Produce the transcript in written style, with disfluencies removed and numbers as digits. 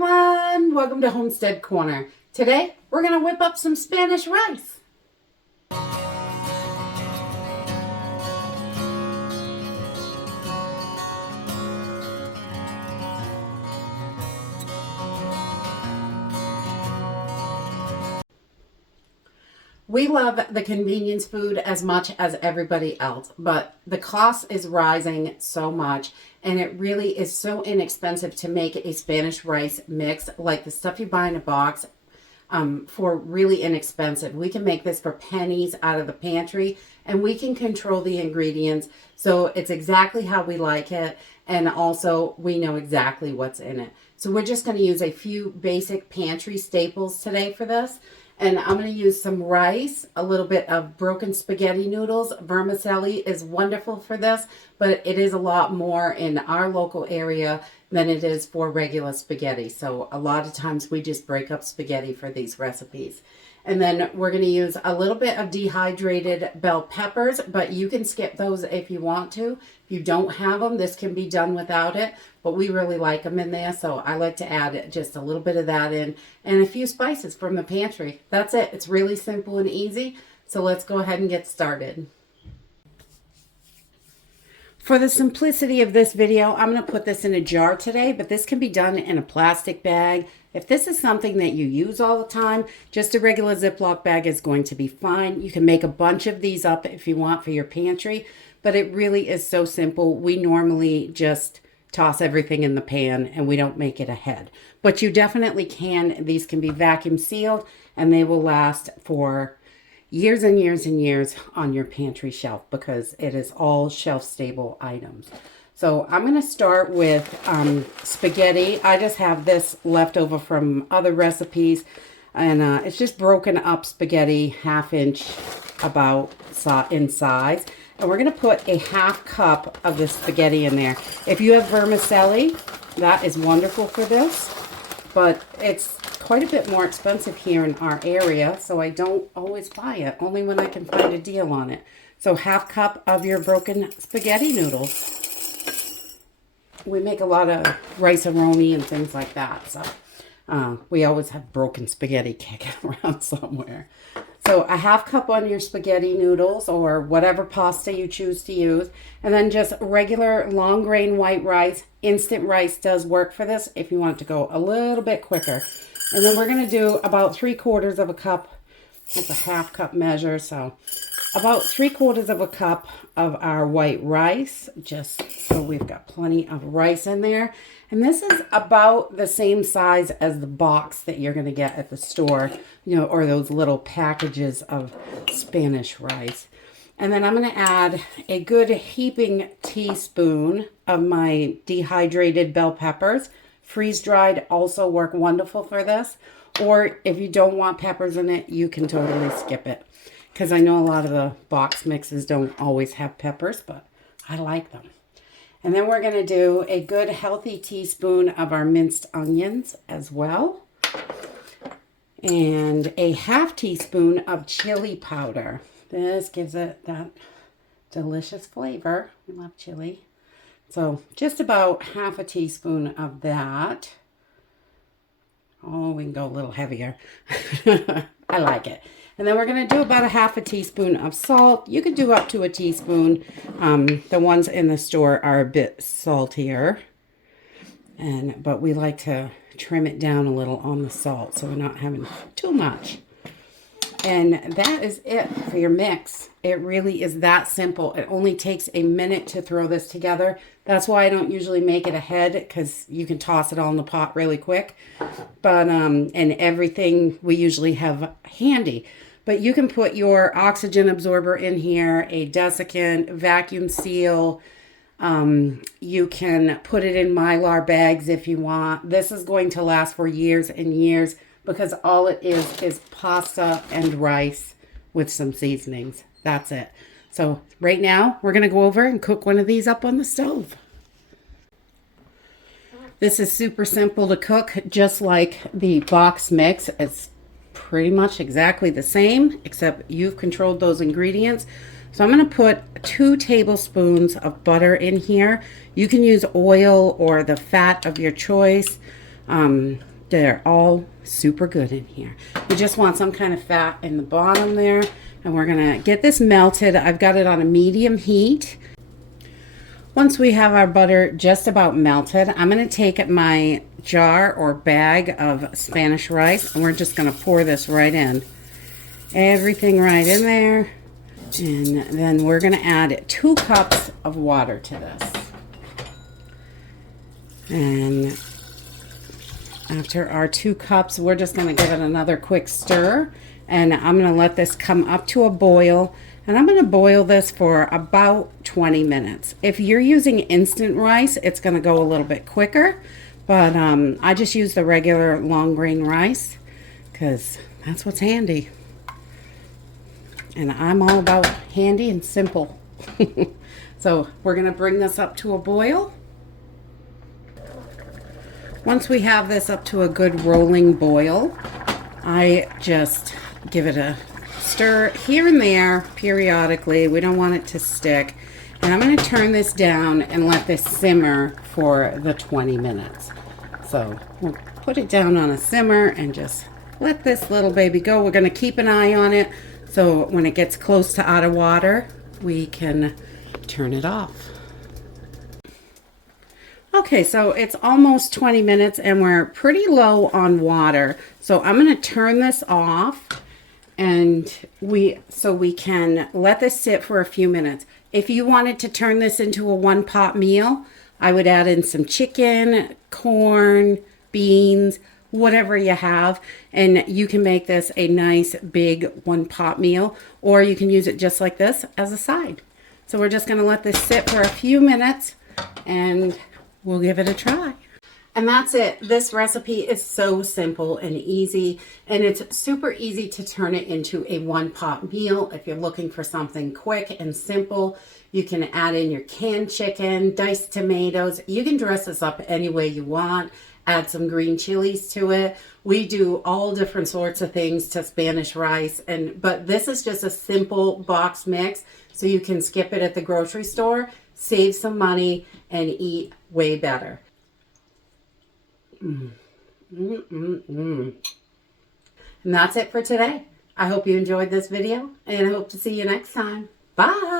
everyone, welcome to Homestead Corner. Today we're going to whip up some Spanish rice. We love the convenience food as much as everybody else, but the cost is rising so much, and it really is so inexpensive to make a Spanish rice mix, like the stuff you buy in a box, for really inexpensive. We can make this for pennies out of the pantry, and we can control the ingredients so it's exactly how we like it, and also we know exactly what's in it. So we're just going to use a few basic pantry staples today for this. And I'm going to use some rice, a little bit of broken spaghetti noodles. Vermicelli is wonderful for this, but it is a lot more in our local area than it is for regular spaghetti. So a lot of times we just break up spaghetti for these recipes. And then we're going to use a little bit of dehydrated bell peppers, but you can skip those if you want to. If you don't have them, this can be done without it, but we really like them in there. So I like to add just a little bit of that in and a few spices from the pantry. That's it. It's really simple and easy. So let's go ahead and get started. For the simplicity of this video, I'm going to put this in a jar today, but this can be done in a plastic bag. If this is something that you use all the time, just a regular Ziploc bag is going to be fine. You can make a bunch of these up if you want for your pantry, but it really is so simple. We normally just toss everything in the pan and we don't make it ahead. But you definitely can. These can be vacuum sealed and they will last for years and years and years on your pantry shelf because it is all shelf stable items. So I'm going to start with spaghetti. I just have this left over from other recipes, and it's just broken up spaghetti, 1/2 inch about in size. And we're going to put a 1/2 cup of the spaghetti in there. If you have vermicelli, that is wonderful for this, but it's quite a bit more expensive here in our area, so I don't always buy it, only when I can find a deal on it. So 1/2 cup of your broken spaghetti noodles. We make a lot of rice-a-roni and things like that, so we always have broken spaghetti kicking around somewhere. So a 1/2 cup on your spaghetti noodles or whatever pasta you choose to use, and then just regular long grain white rice. Instant rice does work for this if you want it to go a little bit quicker. And then we're going to do about 3/4 of a cup. It's a 1/2 cup measure, so about 3/4 of a cup of our white rice, just so we've got plenty of rice in there. And this is about the same size as the box that you're going to get at the store, you know, or those little packages of Spanish rice. And then I'm going to add a good heaping teaspoon of my dehydrated bell peppers. Freeze-dried also work wonderful for this. Or if you don't want peppers in it, you can totally skip it. Because I know a lot of the box mixes don't always have peppers, but I like them. And then we're going to do a good healthy teaspoon of our minced onions as well. And a 1/2 teaspoon of chili powder. This gives it that delicious flavor. I love chili. So just about 1/2 teaspoon of that. Oh, we can go a little heavier. I like it. And then we're going to do about a 1/2 teaspoon of salt. You could do up to a teaspoon. The ones in the store are a bit saltier. But we like to trim it down a little on the salt so we're not having too much. And that is it for your mix. It really is that simple. It only takes a minute to throw this together. That's why I don't usually make it ahead, because you can toss it all in the pot really quick. But and everything we usually have handy. But you can put your oxygen absorber in here, a desiccant, vacuum seal. You can put it in Mylar bags if you want. This is going to last for years and years because all it is pasta and rice with some seasonings. That's it. So right now we're going to go over and cook one of these up on the stove. This is super simple to cook, just like the box mix. It's pretty much exactly the same, except you've controlled those ingredients. So I'm going to put 2 tablespoons of butter in here. You can use oil or the fat of your choice. They're all super good in here. You just want some kind of fat in the bottom there. And we're going to get this melted. I've got it on a medium heat. Once we have our butter just about melted, I'm going to take my jar or bag of Spanish rice, and we're just going to pour this right in. Everything right in there. And then we're going to add 2 cups of water to this. And after our 2 cups, we're just going to give it another quick stir. And I'm going to let this come up to a boil. And I'm going to boil this for about 20 minutes. If you're using instant rice, it's going to go a little bit quicker. But I just use the regular long grain rice because that's what's handy. And I'm all about handy and simple. So we're going to bring this up to a boil. Once we have this up to a good rolling boil, I just give it a stir here and there periodically. We don't want it to stick. And I'm going to turn this down and let this simmer for the 20 minutes. So we'll put it down on a simmer and just let this little baby go. We're going to keep an eye on it so when it gets close to out of water, we can turn it off. Okay, so it's almost 20 minutes and we're pretty low on water. So I'm going to turn this off and we can let this sit for a few minutes. If you wanted to turn this into a one-pot meal, I would add in some chicken, corn, beans, whatever you have, and you can make this a nice big one-pot meal, or you can use it just like this as a side. So we're just going to let this sit for a few minutes and we'll give it a try. And that's it. This recipe is so simple and easy, and it's super easy to turn it into a one-pot meal. If you're looking for something quick and simple, you can add in your canned chicken, diced tomatoes. You can dress this up any way you want. Add some green chilies to it. We do all different sorts of things to Spanish rice, but this is just a simple box mix, so you can skip it at the grocery store, save some money, and eat way better. And that's it for today. I hope you enjoyed this video, and I hope to see you next time. Bye.